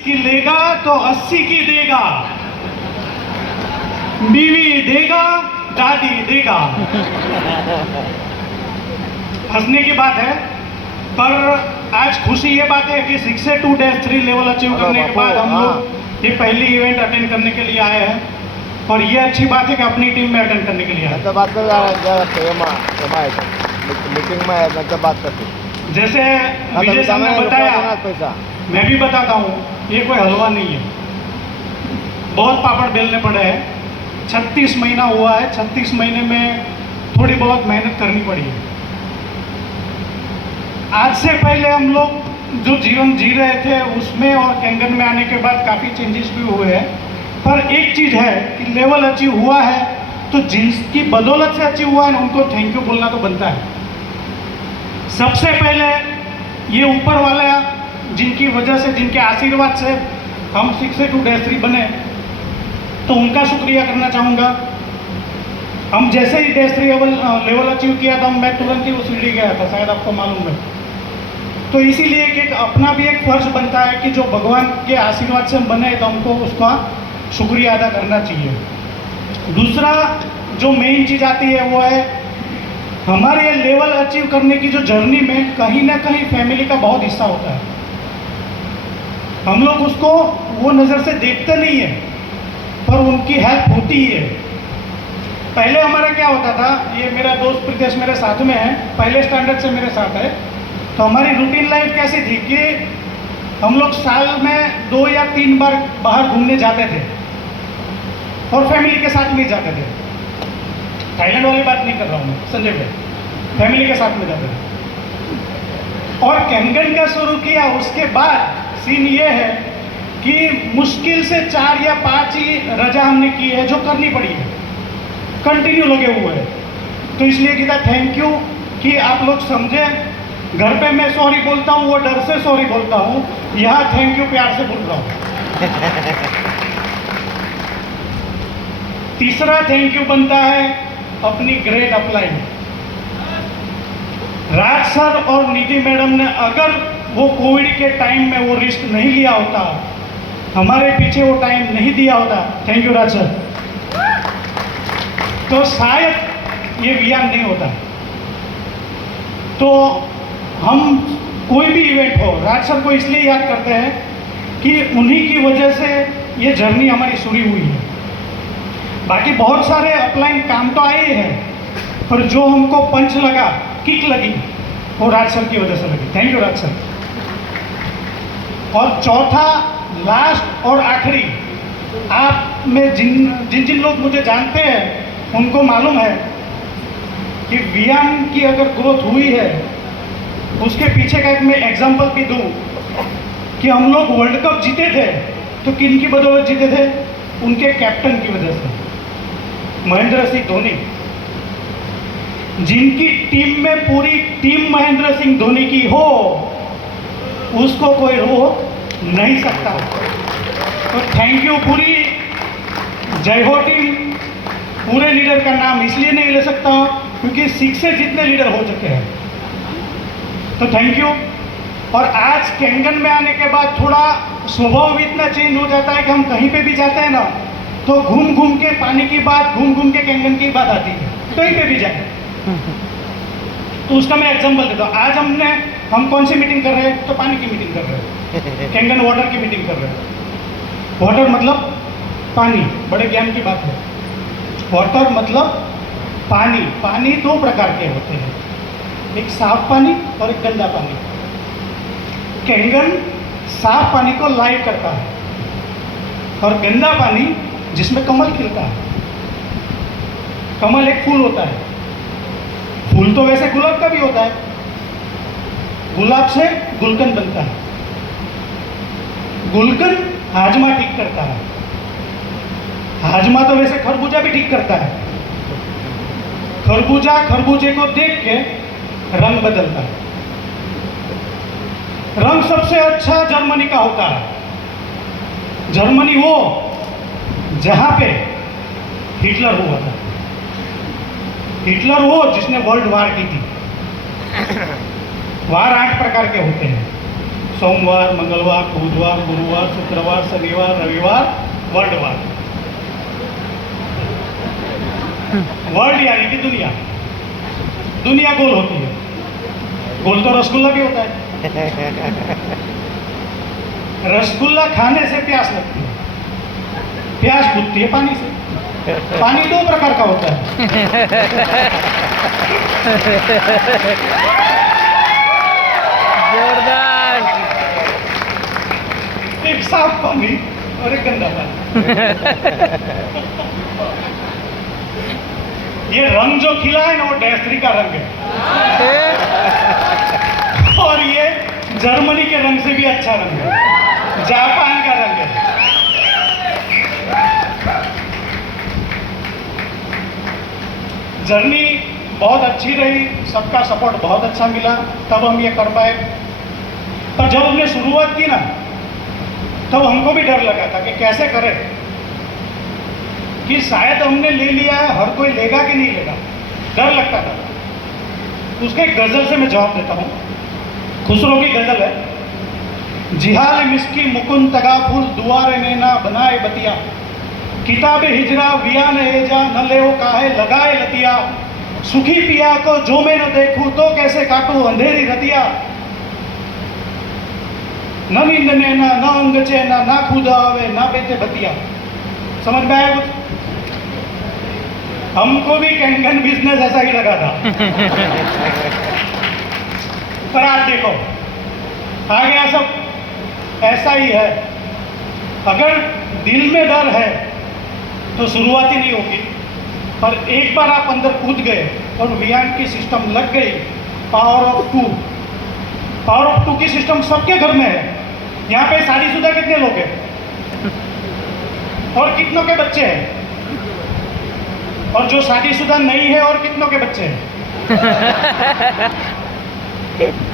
की लेगा तो 80 की देगा, बीवी देगा, दादी देगा। हंसने की बात है, पर आज खुशी ये बात है कि 6A-2-3 लेवल अचीव करने के बाद हम लोग ये पहली इवेंट अटेंड करने के लिए आए हैं, और ये अच्छी बात है कि अपनी टीम में अटेंड करने के लिए आए। बात मीटिंग में बात करते जैसे विजय साहब ने बताया, मैं भी बताता हूँ, ये कोई हलवा नहीं है। बहुत पापड़ बेलने पड़े हैं, 36 महीना हुआ है। 36 महीने में थोड़ी बहुत मेहनत करनी पड़ी है। आज से पहले हम लोग जो जीवन जी रहे थे उसमें और कैंगन में आने के बाद काफ़ी चेंजेस भी हुए हैं, पर एक चीज़ है कि लेवल अचीव हुआ है तो जिसकी बदौलत से अचीव हुआ है ना, उनको थैंक यू बोलना तो बनता है। सबसे पहले ये ऊपर वाला जिनकी वजह से, जिनके आशीर्वाद से हम 6A-2-3 बने, तो उनका शुक्रिया करना चाहूँगा। हम जैसे ही -3 लेवल अचीव किया था, मैं तुरंत ही वो सीढ़ी गया था, शायद आपको मालूम है। तो इसीलिए कि अपना भी एक फर्ज बनता है कि जो भगवान के आशीर्वाद से हम बने तो हमको उसका शुक्रिया अदा करना चाहिए। दूसरा जो मेन चीज़ आती है वो है हमारे ये लेवल अचीव करने की जो जर्नी में कहीं ना कहीं फैमिली का बहुत हिस्सा होता है। हम लोग उसको वो नज़र से देखते नहीं है, पर उनकी हेल्प होती ही है। पहले हमारा क्या होता था, ये मेरा दोस्त प्रीतेश मेरे साथ में है, पहले स्टैंडर्ड से मेरे साथ है, तो हमारी रूटीन लाइफ कैसी थी कि हम लोग साल में 2 या 3 बार बाहर घूमने जाते थे, और फैमिली के साथ में जाते थे। थाईलैंड वाली बात नहीं कर रहा हूँ मैं, संजय भाई, फैमिली के साथ में जाते थे। और कैंगन का शुरू किया, उसके बाद सीन ये है कि मुश्किल से 4 या 5 ही रजा हमने की है जो करनी पड़ी है, कंटिन्यू लगे हुए हैं। तो इसलिए किया थैंक यू कि आप लोग समझे। घर पे मैं सॉरी बोलता हूँ, वो डर से सॉरी बोलता हूँ, यहाँ थैंक यू प्यार से बोल रहा हूँ। तीसरा थैंक यू बनता है अपनी ग्रेट अपलाइन। राज सर और निधि मैडम ने अगर वो कोविड के टाइम में वो रिस्क नहीं लिया होता, हमारे पीछे वो टाइम नहीं दिया होता, थैंक यू राज सर, तो शायद ये वियान नहीं होता। तो हम कोई भी इवेंट हो, राज सर को इसलिए याद करते हैं कि उन्हीं की वजह से ये जर्नी हमारी शुरू हुई है। बाकी बहुत सारे अपलाइन काम तो आए हैं, पर जो हमको पंच लगा, किक लगी, वो राज सर की वजह से लगी। Thank you Raj sir. और चौथा, लास्ट और आखिरी, आप में जिन लोग मुझे जानते हैं उनको मालूम है कि वियान की अगर ग्रोथ हुई है, उसके पीछे का एक मैं एग्जांपल भी दूं कि हम लोग वर्ल्ड कप जीते थे तो किन की बदौलत जीते थे? उनके कैप्टन की वजह से, महेंद्र सिंह धोनी। जिनकी टीम में पूरी टीम महेंद्र सिंह धोनी की हो, उसको कोई रोक नहीं सकता। तो थैंक यू पूरी जय हो टीम। पूरे लीडर का नाम इसलिए नहीं ले सकता क्योंकि 6 से जितने लीडर हो चुके हैं, तो थैंक यू। और आज कैंगन में आने के बाद थोड़ा स्वभाव भी इतना चेंज हो जाता है कि हम कहीं पे भी जाते हैं ना, तो घूम घूम के पानी की बात, घूम घूम के कैंगन की बात आती है, कहीं पे भी जाए। तो उसका मैं एग्जांपल देता हूँ। आज हम कौन सी मीटिंग कर रहे हैं? तो पानी की मीटिंग कर रहे हैं, कैंगन वाटर की मीटिंग कर रहे हैं। वाटर मतलब पानी, बड़े ज्ञान की बात है। वाटर मतलब पानी। पानी 2 प्रकार के होते हैं, एक साफ पानी और एक गंदा पानी। कैंगन साफ पानी को लाइव करता है, और गंदा पानी जिसमें कमल खिलता है। कमल एक फूल होता है, फूल तो वैसे गुलाब का भी होता है, गुलाब से गुलकंद बनता है, गुलकंद हाजमा ठीक करता है, हाजमा तो वैसे खरबूजा भी ठीक करता है, खरबूजा खरबूजे को देख के रंग बदलता है। रंग सबसे अच्छा जर्मनी का होता है। जर्मनी वो जहां पे हिटलर हुआ था, हिटलर वो जिसने वर्ल्ड वार की थी। वार 8 प्रकार के होते हैं, सोमवार, मंगलवार, बुधवार, गुरुवार, शुक्रवार, शनिवार, रविवार, वर्ल्डवार। वर्ल्ड यानी कि दुनिया। दुनिया गोल होती है। गोल तो रसगुल्ला भी होता है। रसगुल्ला खाने से प्यास लगती है, प्यास बुझती है पानी से। पानी दो प्रकार का होता है, जोरदार। एक साफ पानी और एक गंदा पानी। ये रंग जो खिला है ना वो डैस्ट्री का रंग है, और ये जर्मनी के रंग से भी अच्छा रंग है, जापान का रंग है। जर्नी बहुत अच्छी रही, सबका सपोर्ट बहुत अच्छा मिला, तब हम ये कर पाए। पर जब हमने शुरुआत की ना, तब हमको भी डर लगा था कि कैसे करें, कि शायद हमने ले लिया है, हर कोई लेगा कि नहीं लेगा, डर लगता था। उसके एक गजल से मैं जवाब देता हूँ। खुसरो की गजल है, जिहाल मिस्की मुकुंद तगाफुल दुआरे नैना बनाए बतिया, किताब हिजरा विया न एजा न ले काहे लगाए लतिया, सुखी पिया को जो मैं न देखूं तो कैसे काटूं अंधेरी रतिया, न नींद नैना न अंग चैना ना खुद आवे ना बेते बतिया। समझ में आया कुछ? हमको भी कैंगन बिजनेस ऐसा ही लगा था। पर आज देखो आ गया सब ऐसा ही है। अगर दिल में डर है तो शुरुआत ही नहीं होगी, पर एक बार आप अंदर कूद गए और वियान की सिस्टम लग गई, पावर ऑफ टू की सिस्टम सबके घर में है। यहाँ पे शादीशुदा कितने लोग हैं और कितनों के बच्चे हैं, और जो शादीशुदा नहीं है और कितनों के बच्चे हैं,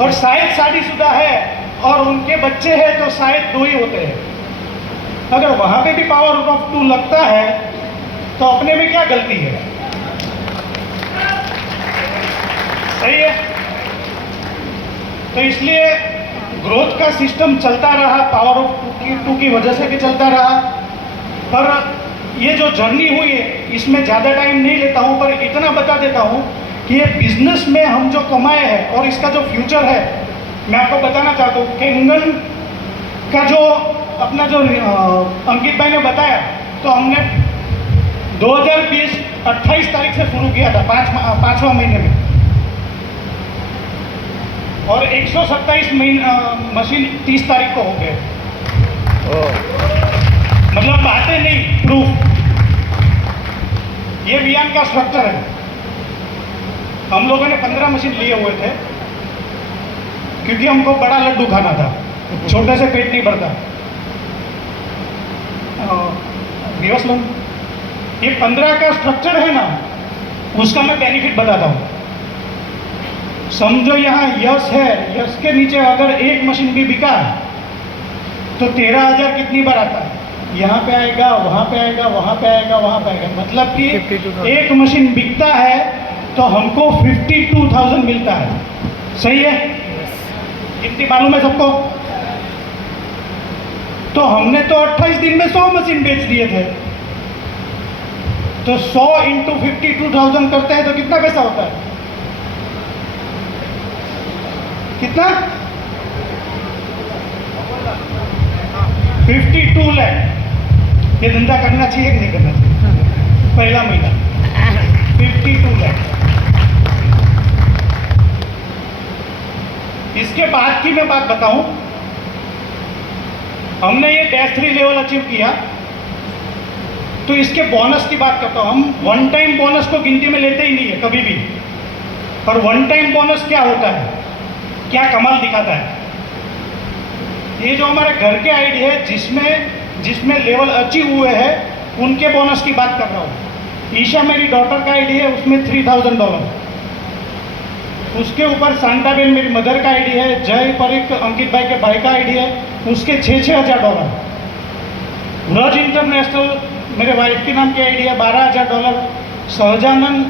और शायद शादीशुदा है और उनके बच्चे हैं तो शायद 2 ही होते हैं। अगर वहां पे भी पावर ऑफ 2 लगता है तो अपने में क्या गलती है? सही है। तो इसलिए ग्रोथ का सिस्टम चलता रहा, पावर ऑफ 2 की वजह से भी चलता रहा। पर ये जो जर्नी हुई है इसमें ज़्यादा टाइम नहीं लेता हूँ, पर इतना बता देता हूँ कि ये बिजनेस में हम जो कमाए हैं और इसका जो फ्यूचर है, मैं आपको बताना चाहता हूँ। कैंगन का जो अपना जो अंकित भाई ने बताया, तो हमने 2020 28 तारीख से शुरू किया था, पाँचवा महीने में, और 127 मशीन 30 तारीख को हो गए। मतलब बातें नहीं, प्रूफ। ये वियान का स्ट्रक्चर है। हम लोगों ने 15 मशीन लिए हुए थे क्योंकि हमको बड़ा लड्डू खाना था, छोटे से पेट नहीं भरता। दिवस लोग ये 15 का स्ट्रक्चर है ना, उसका मैं बेनिफिट बताता हूँ। समझो यहाँ यश है, यश के नीचे अगर एक मशीन भी बिका तो 13,000 कितनी बार आता है? यहाँ पे आएगा, वहाँ पे आएगा, वहाँ पे आएगा, वहाँ पे आएगा। मतलब कि एक मशीन बिकता है तो हमको 52,000 मिलता है। सही है? कितनी मालूम है सबको? तो हमने तो 28 दिन में 100 मशीन बेच दिए थे। तो 100 इंटू 52,000 करते हैं तो कितना पैसा होता है? कितना? 52 लाख। ये धंधा करना चाहिए कि नहीं करना चाहिए? पहला महीना 52 लाख। इसके बाद की मैं बात बताऊं, हमने ये -3 लेवल अचीव किया, तो इसके बोनस की बात करता हूं। हम वन टाइम बोनस को गिनती में लेते ही नहीं है कभी भी। पर वन टाइम बोनस क्या होता है, क्या कमाल दिखाता है? ये जो हमारे घर के आईडी है जिसमें लेवल अचीव हुए हैं, उनके बोनस की बात कर रहा हूँ। ईशा मेरी डॉटर का आईडी है, उसमें $3,000। उसके ऊपर शांताबेन मेरी मदर का आईडी है, जय परीख अंकित भाई के भाई का आईडी है, उसके $6,000। रज इंटरनेशनल मेरे वाइफ के नाम की आईडी है, $12,000। सहजानंद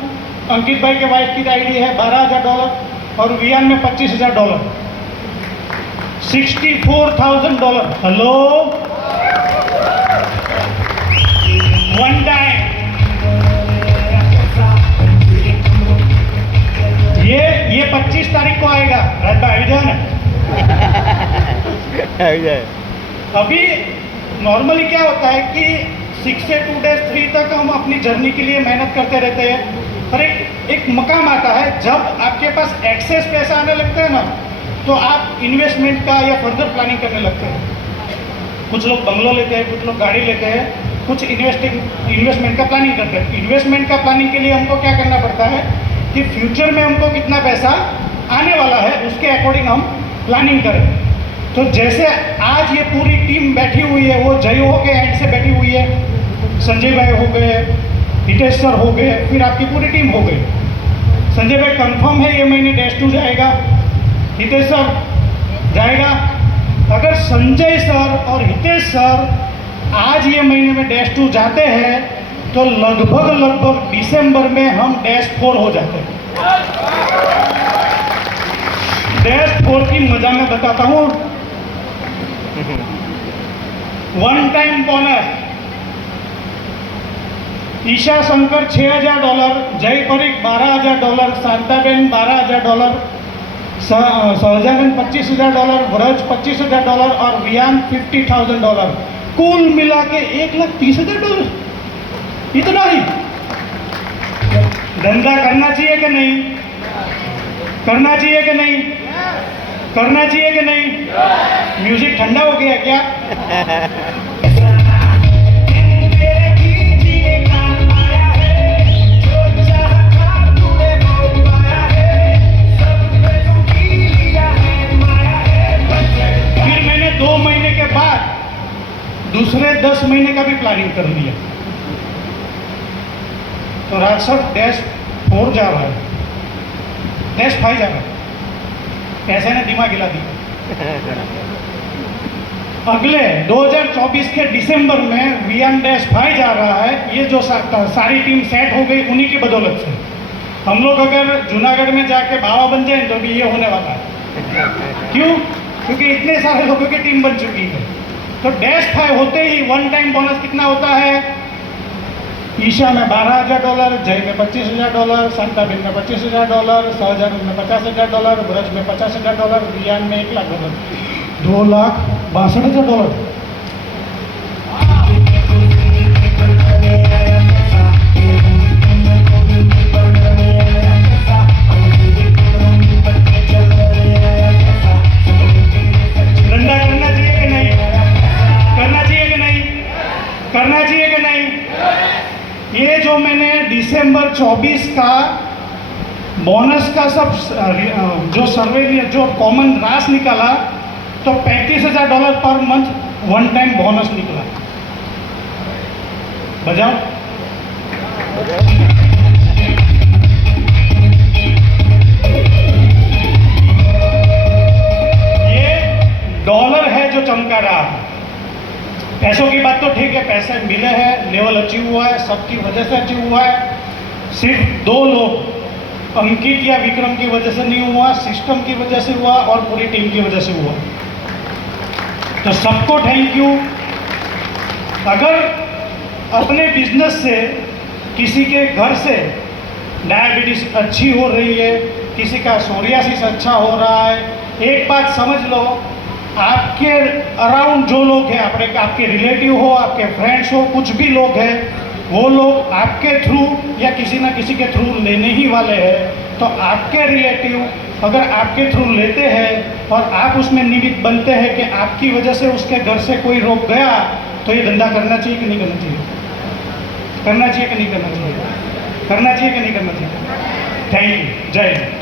अंकित भाई के वाइफ की आईडी है, $12,000। और वियान में $25,000। $64,000. Hello, one time. ये 25 तारीख को आएगा। रात भाई जाओ ना। अभी नॉर्मली क्या होता है कि 6 से 2 days 3 तक हम अपनी जर्नी के लिए मेहनत करते रहते हैं, पर एक मकाम आता है जब आपके पास एक्सेस पैसा आने लगता है ना, तो आप इन्वेस्टमेंट का या फर्दर प्लानिंग करने लगते हैं। कुछ लोग बंगलो लेते हैं, कुछ लोग गाड़ी लेते हैं, कुछ इन्वेस्टमेंट का प्लानिंग करते हैं। इन्वेस्टमेंट का प्लानिंग के लिए हमको क्या करना पड़ता है कि फ्यूचर में हमको कितना पैसा आने वाला है उसके अकॉर्डिंग हम प्लानिंग करें। तो जैसे आज ये पूरी टीम बैठी हुई है, वो जय हो के एंड से बैठी हुई है, संजय भाई हो गए, हितेश सर हो गए, फिर आपकी पूरी टीम हो गई। संजय भाई कंफर्म है ये महीने -2 जाएगा, हितेश सर जाएगा। अगर संजय सर और हितेश सर आज ये महीने में -2 जाते हैं तो लगभग दिसंबर में हम -4 हो जाते हैं। -4 की मजा मैं बताता हूँ। One time bonus, Isha Shankar $6,000, Jay Parikh $12,000, Shantaben $12,000, Sahajanand $25,000, Vraj $25,000 और वियान $50,000। कुल मिला के $1,30,000। इतना ही धंधा करना चाहिए कि नहीं? करना चाहिए कि नहीं? करना चाहिए कि नहीं? म्यूजिक ठंडा हो गया क्या? फिर मैंने 2 महीने के बाद दूसरे 10 महीने का भी प्लानिंग कर लिया। तो राजसर -4 जा रहा है, -5 जा रहा है। ऐसे ने दिमाग हिला दिया। अगले 2024 के दिसंबर में वियान -5 जा रहा है। ये जो सारी टीम सेट हो गई उन्हीं की बदौलत से। हम लोग अगर जूनागढ़ में जाके बाबा बन जाए तो भी ये होने वाला है। क्यों? क्योंकि इतने सारे लोगों की टीम बन चुकी है। तो -5 होते ही वन टाइम बोनस कितना होता है? ईशा में $12,000, जय में $25,000, शांताबेन में $25,000, सहजानंद में $50,000, ब्रज में $50,000, वियान में $1,00,000, $2,62,000। धंधा करना चाहिए कि नहीं? करना चाहिए कि नहीं? करना चाहिए कि नहीं? ये जो मैंने दिसंबर 24 का बोनस का सब जो सर्वे जो कॉमन रास निकाला तो $35,000 per month one time bonus निकला। बजाओ। ये डॉलर है जो चमका रहा है। पैसों की बात तो ठीक है, पैसे मिले हैं, लेवल अचीव हुआ है, सबकी वजह से अचीव हुआ है। सिर्फ 2 लोग अंकित या विक्रम की वजह से नहीं हुआ, सिस्टम की वजह से हुआ और पूरी टीम की वजह से हुआ। तो सबको थैंक यू। अगर अपने बिजनेस से किसी के घर से डायबिटीज अच्छी हो रही है, किसी का सोरियासिस अच्छा हो रहा है, एक बात समझ लो, आपके अराउंड जो लोग हैं, आपके रिलेटिव हो, आपके फ्रेंड्स हो, कुछ भी लोग हैं, वो लोग आपके थ्रू या किसी ना किसी के थ्रू लेने ही वाले हैं। तो आपके रिलेटिव अगर आपके थ्रू लेते हैं और आप उसमें निमित्त बनते हैं कि आपकी वजह से उसके घर से कोई रोग गया, तो ये धंधा करना चाहिए कि नहीं करना चाहिए? करना चाहिए कि नहीं करना चाहिए? करना चाहिए कि नहीं करना चाहिए? Thank you. जय हिंद।